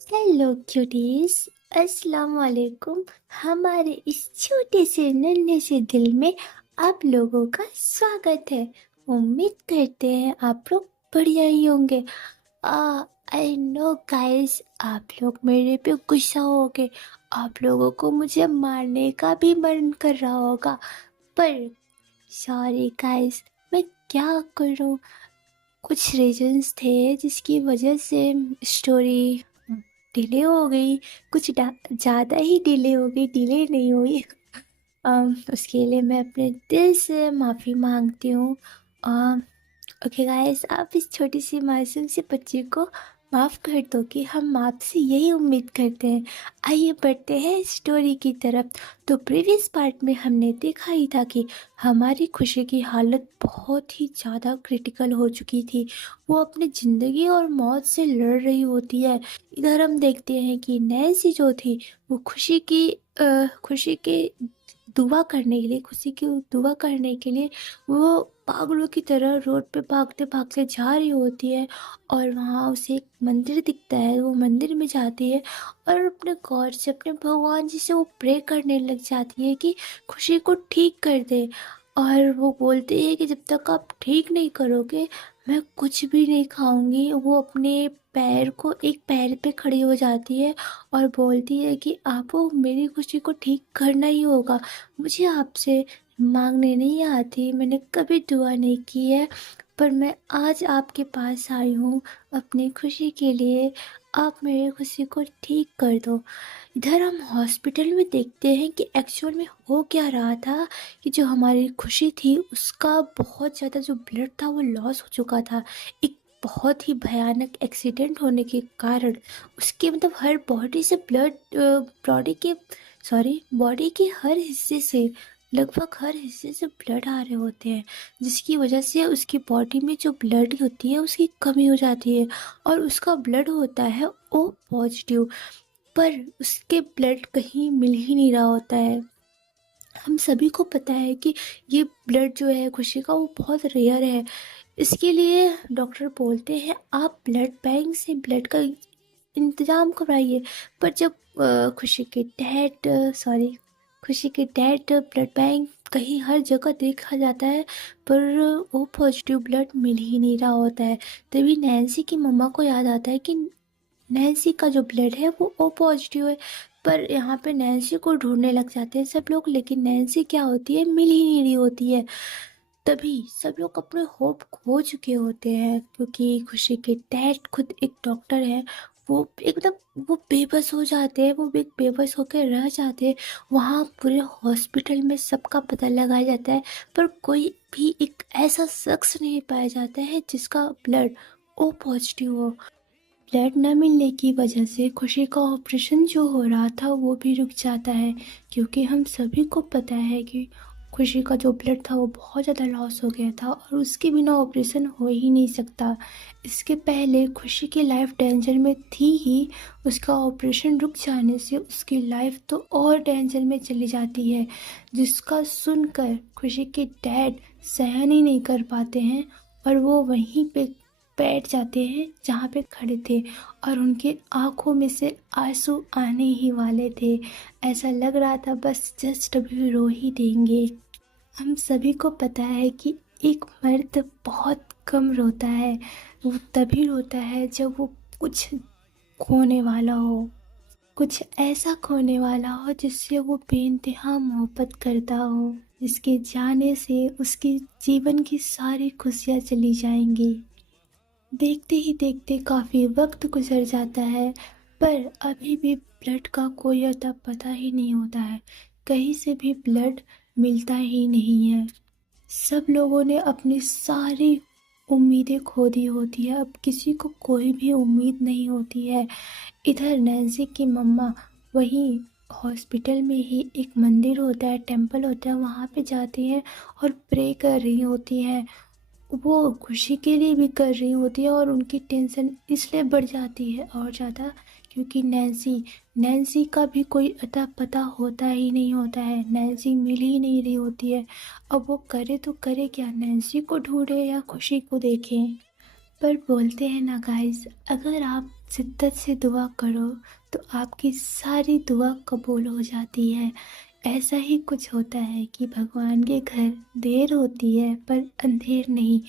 Hello cuties. अस्सलाम वालेकुम। हमारे इस छोटे से नन्हे से दिल में आप लोगों का स्वागत है। उम्मीद करते हैं आप लोग बढ़िया ही होंगे। आ आई नो गाइस, आप लोग मेरे पे गुस्सा होगे। आप लोगों को मुझे मारने का भी मन कर रहा होगा, पर सॉरी गाइस, मैं क्या करूं। कुछ रीजंस थे जिसकी वजह से स्टोरी डिले हो गई। कुछ ज़्यादा ही डिले हो गई, डिले नहीं हुई। उसके लिए मैं अपने दिल से माफ़ी मांगती हूँ। ओके गाइस, आप इस छोटी सी मासूम सी बच्ची को माफ़ कर दो कि हम आपसे यही उम्मीद करते हैं। आइए बढ़ते हैं स्टोरी की तरफ। तो प्रीवियस पार्ट में हमने देखा ही था कि हमारी खुशी की हालत बहुत ही ज़्यादा क्रिटिकल हो चुकी थी। वो अपनी ज़िंदगी और मौत से लड़ रही होती है। इधर हम देखते हैं कि नैन्सी जो थी वो खुशी की दुआ करने के लिए, खुशी की दुआ करने के लिए वो पागलों की तरह रोड पे भागते भागते जा रही होती है। और वहाँ उसे एक मंदिर दिखता है, वो मंदिर में जाती है और अपने गॉड से, अपने भगवान जी से वो प्रे करने लग जाती है कि खुशी को ठीक कर दे। और वो बोलती है कि जब तक आप ठीक नहीं करोगे मैं कुछ भी नहीं खाऊंगी। वो अपने पैर को, एक पैर पे खड़ी हो जाती है और बोलती है कि आपको मेरी खुशी को ठीक करना ही होगा। मुझे आपसे मांगने नहीं आती, मैंने कभी दुआ नहीं की है, पर मैं आज आपके पास आई हूँ अपनी खुशी के लिए। आप मेरी खुशी को ठीक कर दो। इधर हम हॉस्पिटल में देखते हैं कि एक्चुअल में हो क्या रहा था कि जो हमारी खुशी थी उसका बहुत ज़्यादा जो ब्लड था वो लॉस हो चुका था। एक बहुत ही भयानक एक्सीडेंट होने के कारण उसके मतलब हर बॉडी से ब्लड, बॉडी के बॉडी के हर हिस्से से, लगभग हर हिस्से से ब्लड आ रहे होते हैं, जिसकी वजह से उसकी बॉडी में जो ब्लड होती है उसकी कमी हो जाती है और उसका ब्लड होता है ओ पॉजिटिव। पर उसके ब्लड कहीं मिल ही नहीं रहा होता है। हम सभी को पता है कि ये ब्लड जो है खुशी का वो बहुत रेयर है। इसके लिए डॉक्टर बोलते हैं आप ब्लड बैंक से ब्लड का इंतज़ाम करवाइए। पर जब खुशी के डैड ब्लड बैंक कहीं हर जगह देखा जाता है, पर वो पॉजिटिव ब्लड मिल ही नहीं रहा होता है। तभी नैन्सी की मम्मा को याद आता है कि नैन्सी का जो ब्लड है वो ओ पॉजिटिव है। पर यहाँ पे नैन्सी को ढूंढने लग जाते हैं सब लोग, लेकिन नैन्सी क्या होती है, मिल ही नहीं रही होती है। तभी सब लोग अपने होप खो चुके होते हैं, क्योंकि खुशी के डैड खुद एक डॉक्टर है। वो एकदम वो बेबस हो जाते हैं, वो एक बेबस होकर रह जाते हैं। वहाँ पूरे हॉस्पिटल में सबका पता लगाया जाता है, पर कोई भी एक ऐसा शख्स नहीं पाया जाता है जिसका ब्लड ओ पॉजिटिव हो। ब्लड न मिलने की वजह से खुशी का ऑपरेशन जो हो रहा था वो भी रुक जाता है, क्योंकि हम सभी को पता है कि खुशी का जो ब्लड था वो बहुत ज़्यादा लॉस हो गया था और उसके बिना ऑपरेशन हो ही नहीं सकता। इसके पहले खुशी की लाइफ डेंजर में थी ही, उसका ऑपरेशन रुक जाने से उसकी लाइफ तो और डेंजर में चली जाती है, जिसका सुनकर खुशी के डैड सहन ही नहीं कर पाते हैं और वो वहीं पे बैठ जाते हैं जहाँ पे खड़े थे और उनके आंखों में से आंसू आने ही वाले थे। ऐसा लग रहा था बस जस्ट अभी रो ही देंगे। हम सभी को पता है कि एक मर्द बहुत कम रोता है। वो तभी रोता है जब वो कुछ खोने वाला हो, कुछ ऐसा खोने वाला हो जिससे वो बेइंतहा मोहब्बत करता हो, जिसके जाने से उसके जीवन की सारी खुशियाँ चली जाएंगी। देखते ही देखते काफ़ी वक्त गुजर जाता है, पर अभी भी ब्लड का कोई अता पता ही नहीं होता है। कहीं से भी ब्लड मिलता ही नहीं है। सब लोगों ने अपनी सारी उम्मीदें खो दी होती है, अब किसी को कोई भी उम्मीद नहीं होती है। इधर नैन्सी की मम्मा वहीं हॉस्पिटल में ही एक मंदिर होता है, टेम्पल होता है, वहाँ पे जाती हैं और प्रे कर रही होती हैं। वो खुशी के लिए भी कर रही होती है और उनकी टेंशन इसलिए बढ़ जाती है और ज़्यादा, क्योंकि नैन्सी नैन्सी का भी कोई अता पता होता ही नहीं होता है। नैन्सी मिल ही नहीं रही होती है। अब वो करे तो करे क्या, नैन्सी को ढूंढे या खुशी को देखें। पर बोलते हैं ना गाइस, अगर आप शिद्दत से दुआ करो तो आपकी सारी दुआ कबूल हो जाती है। ऐसा ही कुछ होता है कि भगवान के घर देर होती है पर अंधेर नहीं।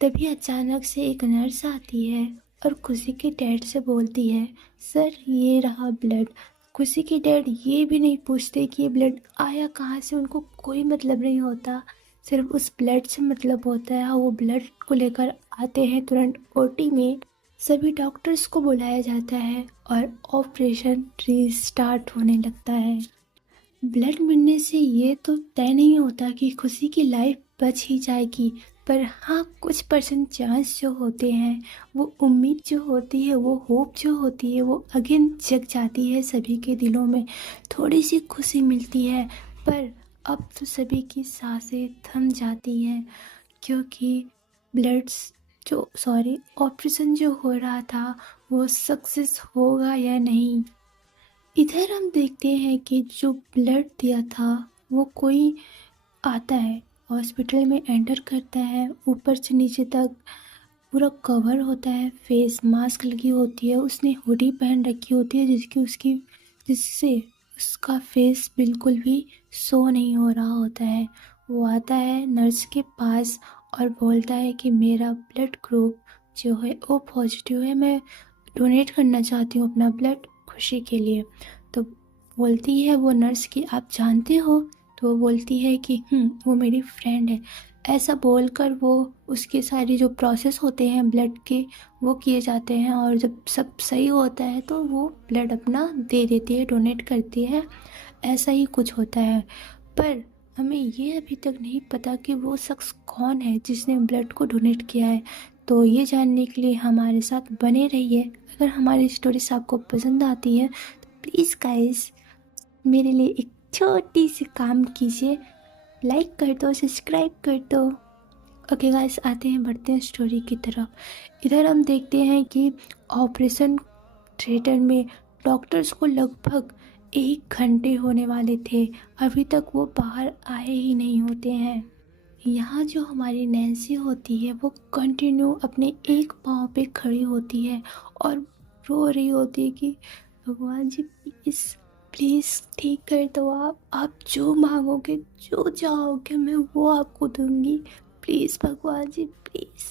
तभी अचानक से एक नर्स आती है और खुशी के डैड से बोलती है, सर ये रहा ब्लड। खुशी के डैड ये भी नहीं पूछते कि ये ब्लड आया कहाँ से, उनको कोई मतलब नहीं होता, सिर्फ उस ब्लड से मतलब होता है। वो ब्लड को लेकर आते हैं तुरंत ओटी में। सभी डॉक्टर्स को बुलाया जाता है और ऑपरेशन रीस्टार्ट होने लगता है। ब्लड मिलने से ये तो तय नहीं होता कि खुशी की लाइफ बच ही जाएगी, पर हाँ कुछ परसेंट चांस जो होते हैं, वो उम्मीद जो होती है, वो होप जो होती है, वो अगेन जग जाती है सभी के दिलों में। थोड़ी सी खुशी मिलती है, पर अब तो सभी की सांसें थम जाती हैं, क्योंकि ब्लड्स जो सॉरी ऑपरेशन जो हो रहा था वो सक्सेस होगा या नहीं। इधर हम देखते हैं कि जो ब्लड दिया था वो कोई आता है, हॉस्पिटल में एंटर करता है, ऊपर से नीचे तक पूरा कवर होता है, फेस मास्क लगी होती है, उसने हुडी पहन रखी होती है जिससे उसका फेस बिल्कुल भी शो नहीं हो रहा होता है। वो आता है नर्स के पास और बोलता है कि मेरा ब्लड ग्रुप जो है वो पॉजिटिव है, मैं डोनेट करना चाहती हूँ अपना ब्लड खुशी के लिए। तो बोलती है वो नर्स कि आप जानते हो? तो वो बोलती है कि वो मेरी फ्रेंड है। ऐसा बोलकर वो उसके सारी जो प्रोसेस होते हैं ब्लड के वो किए जाते हैं, और जब सब सही होता है तो वो ब्लड अपना दे देती है, डोनेट करती है। ऐसा ही कुछ होता है, पर हमें ये अभी तक नहीं पता कि वो शख्स कौन है जिसने ब्लड को डोनेट किया है। तो ये जानने के लिए हमारे साथ बने रहिए। अगर हमारी स्टोरीज आपको पसंद आती है तो प्लीज़ गाइस मेरे लिए एक छोटी सी काम कीजिए, लाइक कर दो, सब्सक्राइब कर दो। ओके गाइस, आते हैं बढ़ते हैं स्टोरी की तरफ। इधर हम देखते हैं कि ऑपरेशन थिएटर में डॉक्टर्स को लगभग 1 घंटे होने वाले थे, अभी तक वो बाहर आए ही नहीं होते हैं। यहाँ जो हमारी नैन्सी होती है वो कंटिन्यू अपने एक पाँव पे खड़ी होती है और रो रही होती है कि भगवान जी प्लीज़ प्लीज़ ठीक कर दो, आप जो मांगोगे जो चाहोगे मैं वो आपको दूंगी। प्लीज़ भगवान जी प्लीज़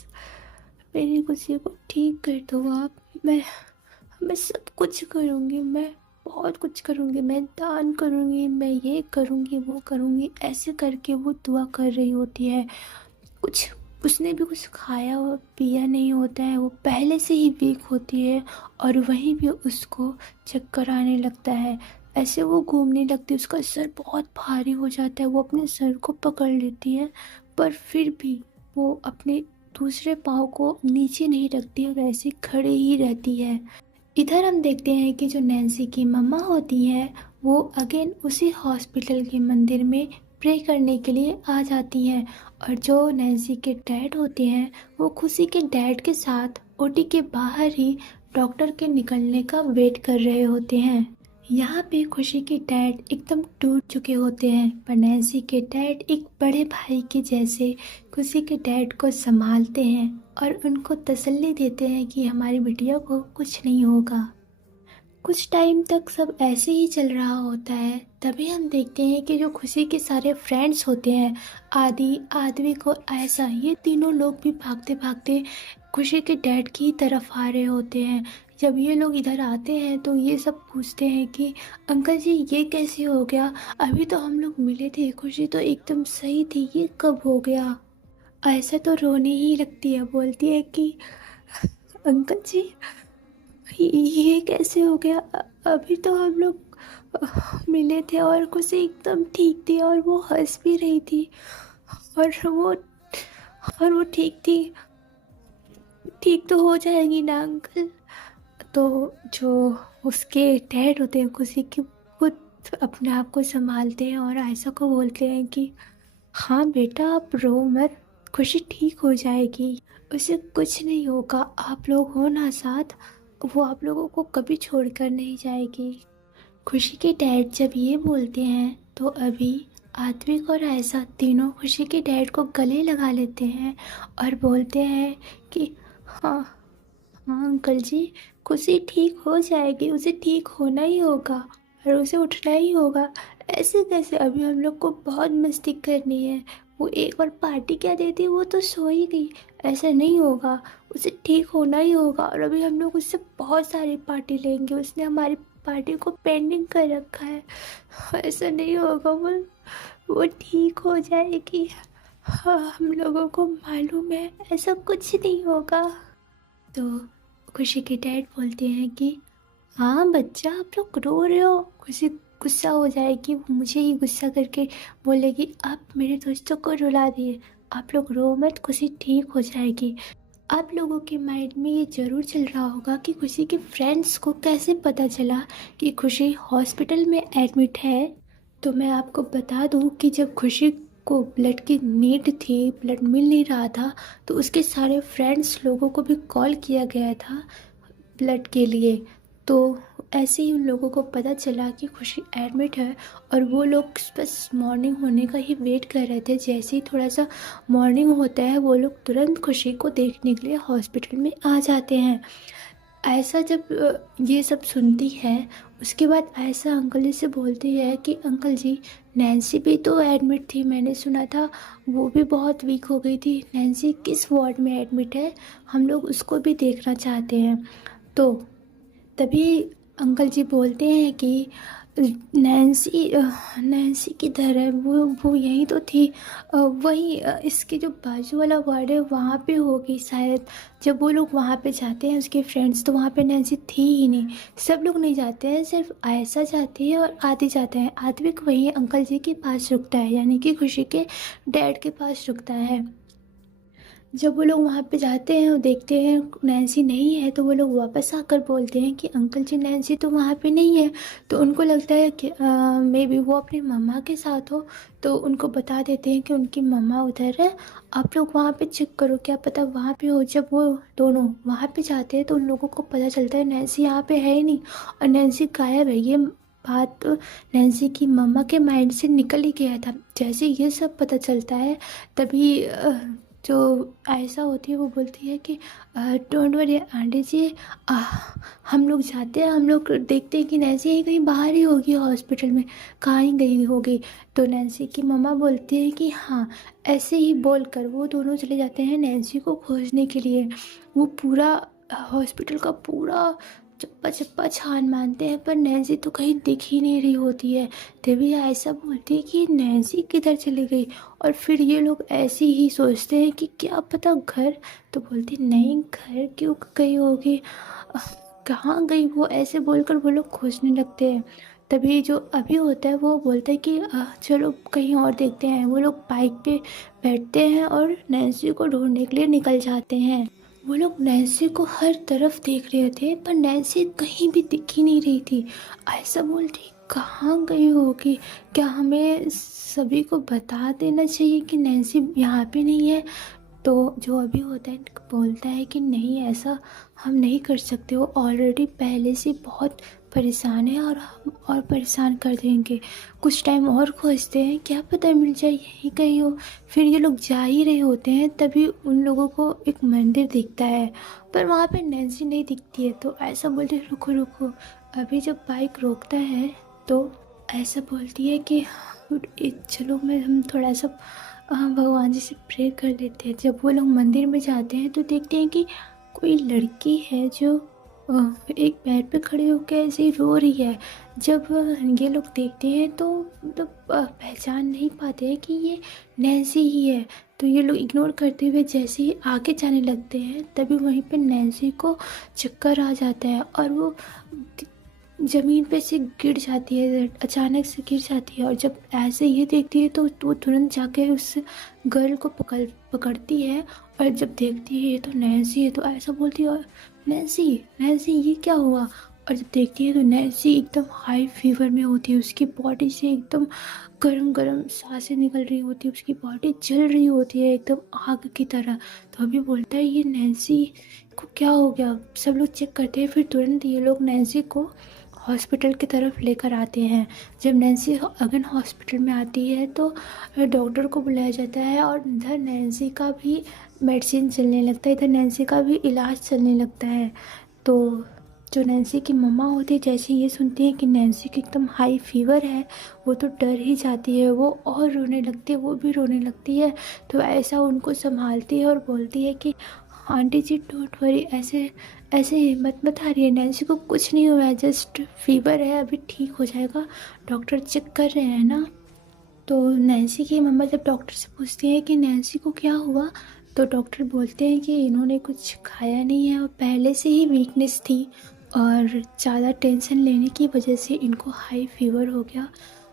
मेरी खुशी को ठीक कर दो आप। मैं सब कुछ करूँगी, मैं बहुत कुछ करूँगी, मैं दान करूँगी, मैं ये करूँगी वो करूँगी, ऐसे करके वो दुआ कर रही होती है। कुछ उसने भी कुछ खाया और पिया नहीं होता है, वो पहले से ही वीक होती है और वहीं भी उसको चक्कर आने लगता है। ऐसे वो घूमने लगती है, उसका सर बहुत भारी हो जाता है, वो अपने सर को पकड़ लेती है, पर फिर भी वो अपने दूसरे पाँव को नीचे नहीं रखती और ऐसे खड़े ही रहती है। इधर हम देखते हैं कि जो नैन्सी की मम्मा होती है वो अगेन उसी हॉस्पिटल के मंदिर में प्रे करने के लिए आ जाती हैं, और जो नैन्सी के डैड होते हैं वो खुशी के डैड के साथ ओटी के बाहर ही डॉक्टर के निकलने का वेट कर रहे होते हैं। यहाँ पे खुशी के डैड एकदम टूट चुके होते हैं, पर नैन्सी के डैड एक बड़े भाई के जैसे खुशी के डैड को संभालते हैं और उनको तसल्ली देते हैं कि हमारी बिटिया को कुछ नहीं होगा। कुछ टाइम तक सब ऐसे ही चल रहा होता है, तभी हम देखते हैं कि जो खुशी के सारे फ्रेंड्स होते हैं, आदि, आद्विक और आयशा, ये तीनों लोग भी भागते भागते खुशी के डैड की तरफ आ रहे होते हैं। जब ये लोग इधर आते हैं तो ये सब पूछते हैं कि अंकल जी ये कैसे हो गया, अभी तो हम लोग मिले थे, खुशी तो एकदम सही थी, ये कब हो गया। आयशा तो रोने ही लगती है, बोलती है कि अंकल जी ये कैसे हो गया, अभी तो हम लोग मिले थे और खुशी एकदम ठीक थी और वो हंस भी रही थी और वो ठीक थी, ठीक तो हो जाएगी ना अंकल। तो जो उसके डैड होते हैं खुशी के, खुद अपने आप को संभालते हैं और आयशा को बोलते हैं कि हाँ बेटा आप रो मत, खुशी ठीक हो जाएगी, उसे कुछ नहीं होगा, आप लोग हो ना साथ, वो आप लोगों को कभी छोड़कर नहीं जाएगी। खुशी के डैड जब ये बोलते हैं तो अभी आत्विक और आयशा तीनों खुशी के डैड को गले लगा लेते हैं और बोलते हैं कि हाँ हाँ अंकल जी खुशी ठीक हो जाएगी, उसे ठीक होना ही होगा और उसे उठना ही होगा। ऐसे कैसे? अभी हम लोग को बहुत मस्ती करनी है। वो एक बार पार्टी क्या देती, वो तो सो ही गई। ऐसा नहीं होगा, उसे ठीक होना ही होगा। और अभी हम लोग उससे बहुत सारी पार्टी लेंगे, उसने हमारी पार्टी को पेंडिंग कर रखा है। ऐसा नहीं होगा, वो ठीक हो जाएगी। हाँ, हम लोगों को मालूम है ऐसा कुछ नहीं होगा। तो खुशी के डैड बोलते हैं कि हाँ बच्चा, आप लोग रो रहे हो। खुशी गुस्सा हो जाएगी, वो मुझे ही गुस्सा करके बोलेगी आप मेरे दोस्तों को रुला दिए। आप लोग रो मत, खुशी ठीक हो जाएगी। आप लोगों के माइंड में ये ज़रूर चल रहा होगा कि खुशी के फ्रेंड्स को कैसे पता चला कि खुशी हॉस्पिटल में एडमिट है। तो मैं आपको बता दूं कि जब खुशी को ब्लड की नीड थी, ब्लड मिल नहीं रहा था, तो उसके सारे फ्रेंड्स लोगों को भी कॉल किया गया था ब्लड के लिए। तो ऐसे ही उन लोगों को पता चला कि खुशी एडमिट है और वो लोग बस मॉर्निंग होने का ही वेट कर रहे थे। जैसे ही थोड़ा सा मॉर्निंग होता है, वो लोग तुरंत खुशी को देखने के लिए हॉस्पिटल में आ जाते हैं। ऐसा जब ये सब सुनती है, उसके बाद ऐसा अंकल जी से बोलती है कि अंकल जी, नैन्सी भी तो एडमिट थी, मैंने सुना था वो भी बहुत वीक हो गई थी। नैन्सी किस वार्ड में एडमिट है, हम लोग उसको भी देखना चाहते हैं। तो तभी अंकल जी बोलते हैं कि नैन्सी किधर है, वो यहीं तो थी। वहीं इसके जो बाजू वाला वार्ड है वहाँ पे होगी शायद। जब वो लोग वहाँ पे जाते हैं उसके फ्रेंड्स, तो वहाँ पे नैन्सी थी ही नहीं। सब लोग नहीं जाते हैं, सिर्फ आयशा जाती है और आदि जाते हैं। आदि वहीं अंकल जी के पास रुकता है, यानी कि खुशी के डैड के पास रुकता है। जब वो लोग वहाँ पे जाते हैं और देखते हैं नैन्सी नहीं है, तो वो लोग वापस आकर बोलते हैं कि अंकल जी, नैन्सी तो वहाँ पे नहीं है। तो उनको लगता है कि मे बी वो अपने मम्मा के साथ हो। तो उनको बता देते हैं कि उनकी मम्मा उधर है, आप लोग वहाँ पे चेक करो, क्या पता वहाँ पे हो। जब वो दोनों वहाँ पे जाते हैं तो उन लोगों को पता चलता है नैन्सी यहाँ पे है ही नहीं और नैन्सी गायब है। ये बात तो नैन्सी की मम्मा के माइंड से निकल ही गया था। जैसे ये सब पता चलता है, तभी जो आयशा होती है वो बोलती है कि डोंट वरी आंटी जी, आ, हम लोग जाते हैं, हम लोग देखते हैं कि नैन्सी यहीं कहीं बाहर ही होगी हॉस्पिटल में, कहाँ ही गई होगी। तो नैन्सी की मम्मा बोलती है कि हाँ। ऐसे ही बोलकर वो दोनों चले जाते हैं नैन्सी को खोजने के लिए। वो पूरा हॉस्पिटल का पूरा चप्पा चप्पा छान मारते हैं, पर नैन्सी तो कहीं दिख ही नहीं रही होती है। तभी आयशा बोलती है कि नैन्सी किधर चली गई। और फिर ये लोग ऐसे ही सोचते हैं कि क्या पता घर। तो बोलती नहीं, घर क्यों गई होगी, कहाँ गई वो, ऐसे बोलकर वो लोग खोजने लगते हैं। तभी जो अभी होता है वो बोलता है कि चलो कहीं और देखते हैं। वो लोग बाइक पे बैठते हैं और नैन्सी को ढूंढने के लिए निकल जाते हैं। वो लोग नैन्सी को हर तरफ देख रहे थे, पर नैन्सी कहीं भी दिख ही नहीं रही थी। ऐसा बोलती कहाँ गई होगी, क्या हमें सभी को बता देना चाहिए कि नैन्सी यहाँ पे नहीं है। तो जो अभी होता है बोलता है कि नहीं, ऐसा हम नहीं कर सकते, वो ऑलरेडी पहले से बहुत परेशान है और हम और परेशान कर देंगे। कुछ टाइम और खोजते हैं, क्या पता मिल जाए यहीं कहीं हो। फिर ये लोग जा ही रहे होते हैं, तभी उन लोगों को एक मंदिर दिखता है, पर वहाँ पे नैन्सी नहीं दिखती है। तो ऐसा बोलते रुको रुको। अभी जब बाइक रोकता है तो ऐसा बोलती है कि चलो मैं हम थोड़ा सा भगवान जी से प्रे कर लेते हैं। जब वो लोग मंदिर में जाते हैं तो देखते हैं कि कोई लड़की है जो एक पैर पे खड़े होकर ऐसे ही रो रही है। जब ये लोग देखते हैं तो मतलब पहचान नहीं पाते हैं कि ये नैन्सी ही है। तो ये लोग इग्नोर करते हुए जैसे ही आगे जाने लगते हैं, तभी वहीं पे नैन्सी को चक्कर आ जाता है और वो ज़मीन पे से गिर जाती है, अचानक से गिर जाती है। और जब ऐसे ये देखती है तो वो तुरंत जाके उस गर्ल को पकड़ती है। और जब देखती है ये तो नैन्सी है, तो ऐसा बोलती है नैन्सी, नैन्सी ये क्या हुआ। और जब देखती है तो नैन्सी एकदम हाई फीवर में होती है, उसकी बॉडी से एकदम गरम गरम सांसें निकल रही होती है, उसकी बॉडी जल रही होती है एकदम आग की तरह। तो अभी बोलता है ये नैन्सी को क्या हो गया। सब लोग चेक करते हैं, फिर तुरंत ये लोग नैन्सी को हॉस्पिटल की तरफ लेकर आते हैं। जब नैन्सी अगेन हॉस्पिटल में आती है तो डॉक्टर को बुलाया जाता है और इधर नैन्सी का भी मेडिसिन चलने लगता है, इधर नैन्सी का भी इलाज चलने लगता है। तो जो नैन्सी की मम्मा होती है, जैसे ये सुनती है कि नैन्सी की एकदम हाई फीवर है, वो तो डर ही जाती है, वो और रोने लगती है, वो भी रोने लगती है। तो ऐसा उनको संभालती है और बोलती है कि आंटी जी डोंट वरी, ऐसे ऐसे हिम्मत मत हारिए, नैन्सी को कुछ नहीं हुआ है, जस्ट फीवर है, अभी ठीक हो जाएगा, डॉक्टर चेक कर रहे हैं ना। तो नैन्सी की मम्मा जब डॉक्टर से पूछती है कि नैन्सी को क्या हुआ, तो डॉक्टर बोलते हैं कि इन्होंने कुछ खाया नहीं है और पहले से ही वीकनेस थी और ज़्यादा टेंशन लेने की वजह से इनको हाई फीवर हो गया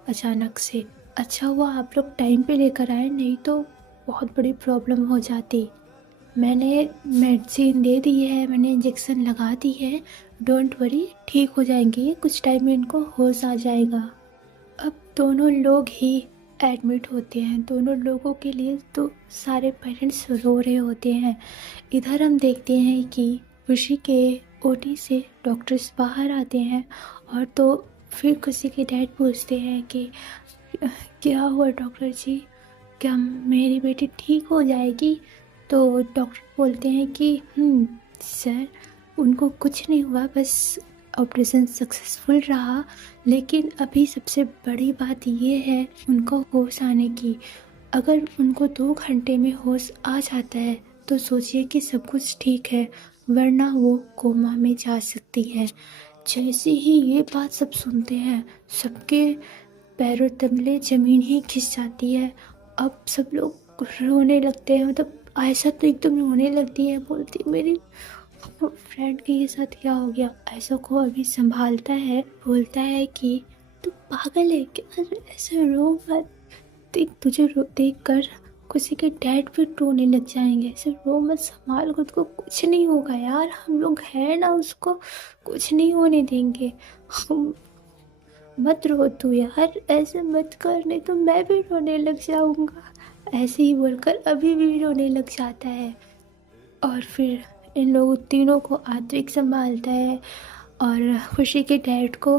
अचानक से। अच्छा हुआ आप लोग टाइम पे लेकर आए, नहीं तो बहुत बड़ी प्रॉब्लम हो जाती। मैंने मेडिसिन दे दी है, मैंने इंजेक्शन लगा दी है, डोंट वरी, ठीक हो जाएंगे, कुछ टाइम में इनको होश आ जाएगा। अब दोनों लोग ही एडमिट होते हैं, दोनों लोगों के लिए तो सारे पेरेंट्स रो रहे होते हैं। इधर हम देखते हैं कि खुशी के ओटी से डॉक्टर्स बाहर आते हैं और तो फिर खुशी के डैड पूछते हैं कि क्या हुआ डॉक्टर जी, क्या मेरी बेटी ठीक हो जाएगी? तो डॉक्टर बोलते हैं कि सर, उनको कुछ नहीं हुआ, बस ऑपरेशन सक्सेसफुल रहा, लेकिन अभी सबसे बड़ी बात ये है उनको होश आने की। अगर उनको 2 घंटे में होश आ जाता है तो सोचिए कि सब कुछ ठीक है, वरना वो कोमा में जा सकती है। जैसे ही ये बात सब सुनते हैं, सबके पैरों तले ज़मीन ही खिंच जाती है। अब सब लोग रोने लगते हैं, मतलब आयशा तो एकदम रोने लगती है, बोलती मेरी फ्रेंड के ये साथ क्या हो गया। आयशा को अभी संभालता है, बोलता है कि तू पागल है क्या, ऐसे रो मत, देख तुझे देख कर किसी के डैड भी रोने लग जाएंगे, ऐसे रो मत, संभाल खुद को, कुछ नहीं होगा यार, हम लोग हैं ना, उसको कुछ नहीं होने देंगे, हम मत रो तू यार, ऐसे मत कर, नहीं तो मैं भी रोने लग जाऊंगा। ऐसे ही बोलकर अभी भी रोने लग जाता है। और फिर इन लोगों तीनों को आत्विक संभालता है और खुशी के डैड को,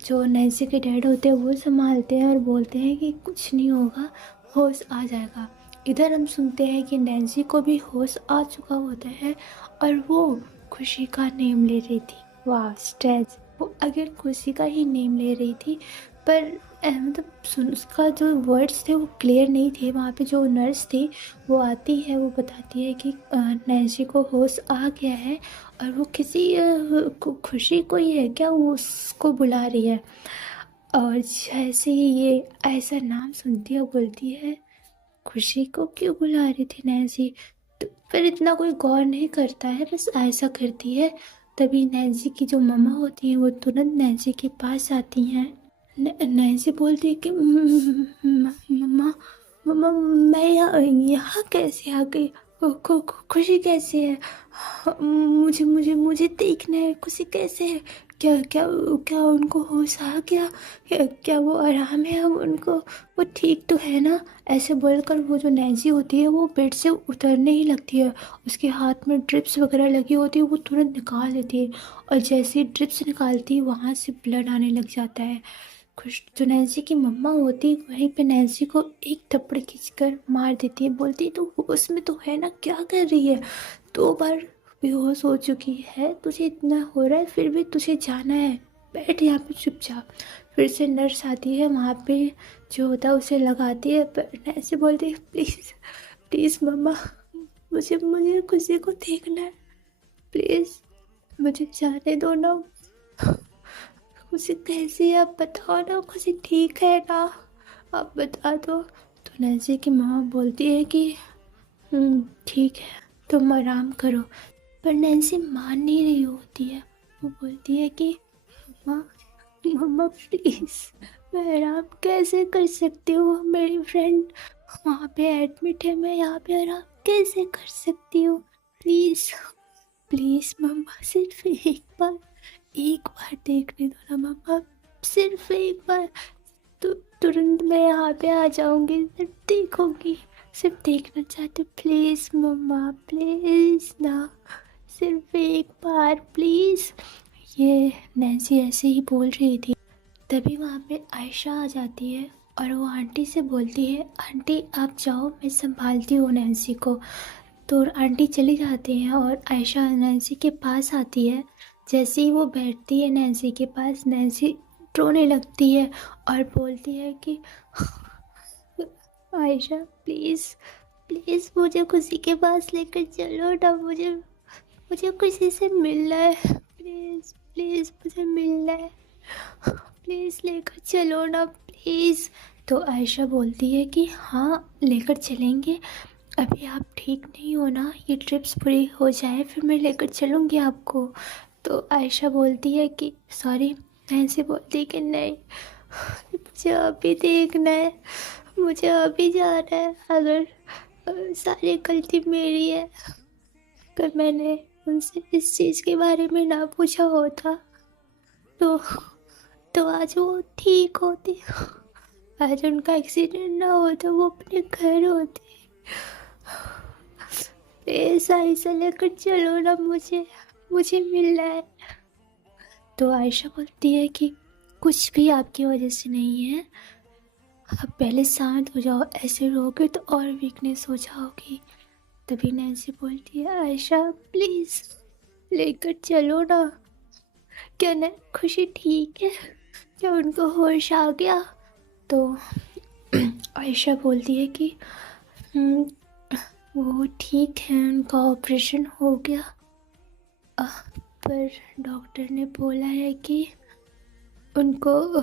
जो नैन्सी के डैड होते हैं, वो संभालते हैं और बोलते हैं कि कुछ नहीं होगा, होश आ जाएगा। इधर हम सुनते हैं कि नैन्सी को भी होश आ चुका होता है और वो खुशी का नेम ले रही थी। वाह स्ट्रेस, वो अगर खुशी का ही नेम ले रही थी, पर मतलब उसका जो वर्ड्स थे वो क्लियर नहीं थे। वहाँ पे जो नर्स थी वो आती है, वो बताती है कि नैन्सी को होश आ गया है और वो किसी खुशी को ही है क्या, वो उसको बुला रही है। और जैसे ही ये ऐसा नाम सुनती है, वो बोलती है खुशी को क्यों बुला रही थी नैन्सी। तो फिर इतना कोई गौर नहीं करता है, बस ऐसा करती है। तभी नैन्सी की जो मम्मा होती हैं वो तुरंत नैन्सी के पास आती हैं। नैन्सी बोलती है कि मम्मा, मम्मा मैं यहाँ यहाँ कैसे आ गई, खुशी कैसे है, मुझे मुझे मुझे देखना है, खुशी कैसे है, क्या क्या क्या उनको होश आ गया, क्या वो आराम है अब उनको, वो ठीक तो है ना। ऐसे बोलकर वो जो नैन्सी होती है वो बेड से उतरने ही लगती है, उसके हाथ में ड्रिप्स वगैरह लगी होती है, वो तुरंत निकाल लेती है और जैसे ही ड्रिप्स निकालती है वहाँ से ब्लड आने लग जाता है। खुश जो नैन्सी की मम्मा होती वहीं पे नैन्सी को एक थप्पड़ खींचकर मार देती है, बोलती है तो उसमें तो है ना, क्या कर रही है, 2 बार बेहोश हो चुकी है, तुझे इतना हो रहा है फिर भी तुझे जाना है, बैठ यहाँ पे चुपचाप। फिर से नर्स आती है, वहाँ पे जो होता है उसे लगाती है, पर नैन्सी बोलती है प्लीज़ प्लीज़ मम्मा, मुझे मुझे खुशी को देखना है, प्लीज़ मुझे जाने दो ना, खुशी कैसी है आप बताओ ना, खुशी ठीक है ना, आप बता दो। तो नैन्सी की माँ बोलती है कि ठीक है, तुम आराम करो। पर नैन्सी मान नहीं रही होती है, वो बोलती है कि मम्मा, मम्मा प्लीज़, मैं आराम कैसे कर सकती हूँ, मेरी फ्रेंड वहाँ पे एडमिट है, मैं यहाँ पे आराम कैसे कर सकती हूँ, प्लीज़ प्लीज़ मम्मा, सिर्फ एक बार देखने दो ना मम्मा, सिर्फ एक बार, तो तुरंत मैं यहाँ पे आ जाऊंगी, सिर्फ देखूंगी, सिर्फ देखना चाहती हूँ, प्लीज़ मम्मा प्लीज़ ना, सिर्फ एक बार प्लीज़। ये नैन्सी ऐसे ही बोल रही थी। तभी वहाँ पे आयशा आ जाती है और वो आंटी से बोलती है आंटी आप जाओ, मैं संभालती हूँ नैन्सी को। तो आंटी चली जाती हैं और आयशा नैन्सी के पास आती है। जैसे ही वो बैठती है नैन्सी के पास, नैन्सी रोने लगती है और बोलती है कि आयशा प्लीज़ प्लीज़ मुझे खुशी के पास लेकर चलो ना, मुझे मुझे खुशी से मिलना है, प्लीज़ प्लीज़ मुझे मिलना है, प्लीज़ लेकर चलो ना प्लीज़। तो आयशा बोलती है कि हाँ लेकर चलेंगे, अभी आप ठीक नहीं हो ना, ये ट्रिप्स पूरी हो जाए फिर मैं लेकर चलूँगी आपको। तो आयशा बोलती है कि सॉरी, नैन्सी बोलती है कि नहीं मुझे अभी देखना है, मुझे अभी जाना है। अगर सारी गलती मेरी है, अगर मैंने उनसे इस चीज़ के बारे में ना पूछा होता तो आज वो ठीक होती, आज उनका एक्सीडेंट ना होता, वो अपने घर होती। प्लीज़ आयशा लेकर चलो ना, मुझे मिलना है। तो आयशा बोलती है कि कुछ भी आपकी वजह से नहीं है, आप पहले शांत हो जाओ, ऐसे रहोगे तो और वीकनेस हो जाओगी। तभी नैन्सी बोलती है आयशा प्लीज़ लेकर चलो ना, क्या ना खुशी ठीक है, क्या उनको होश आ गया? तो आयशा बोलती है कि "हम्म, वो ठीक है, उनका ऑपरेशन हो गया, पर डॉक्टर ने बोला है कि उनको",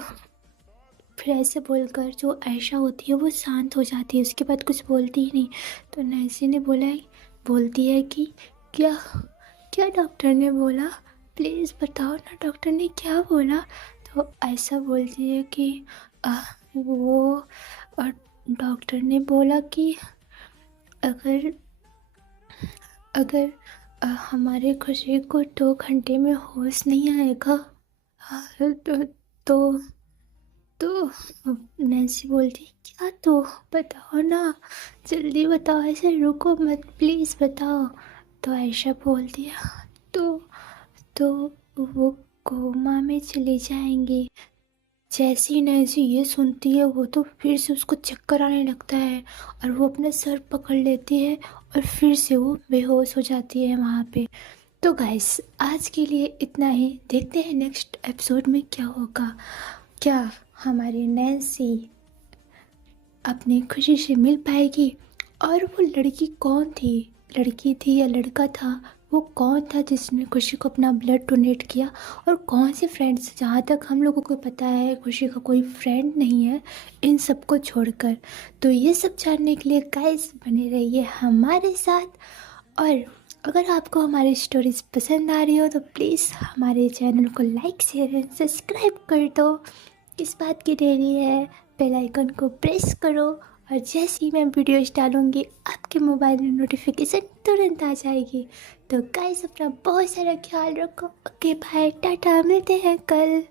फिर ऐसे बोलकर जो आयशा होती है वो शांत हो जाती है, उसके बाद कुछ बोलती ही नहीं। तो नैन्सी ने बोलती है कि क्या क्या डॉक्टर ने बोला, प्लीज़ बताओ ना डॉक्टर ने क्या बोला। तो आयशा बोलती है कि वो डॉक्टर ने बोला कि अगर अगर हमारे खुशी को 2 घंटे में होश नहीं आएगा, तो तो तो नैन्सी बोलती क्या, तो बताओ ना, जल्दी बताओ, ऐसे रुको मत, प्लीज़ बताओ। तो आयशा बोलती है तो वो कोमा में चली जाएंगी। जैसे ही नैन्सी ये सुनती है वो तो फिर से उसको चक्कर आने लगता है और वो अपना सर पकड़ लेती है और फिर से वो बेहोश हो जाती है वहाँ पे। तो गाइस आज के लिए इतना ही, देखते हैं नेक्स्ट एपिसोड में क्या होगा। क्या हमारी नैन्सी अपनी खुशी से मिल पाएगी? और वो लड़की कौन थी, लड़की थी या लड़का था, वो कौन था जिसने खुशी को अपना ब्लड डोनेट किया? और कौन से फ्रेंड्स, जहाँ तक हम लोगों को पता है खुशी का कोई फ्रेंड नहीं है इन सबको छोड़कर। तो ये सब जानने के लिए गाइस बने रहिए हमारे साथ। और अगर आपको हमारी स्टोरीज पसंद आ रही हो तो प्लीज़ हमारे चैनल को लाइक शेयर एंड सब्सक्राइब कर दो। किस बात की देरी है, बेल आइकन को प्रेस करो और जैसे ही मैं वीडियोस डालूंगी आपके मोबाइल में नोटिफिकेशन तुरंत आ जाएगी। तो गाइस अपना बहुत सारा ख्याल रखो। ओके बाय, टाटा, मिलते हैं कल।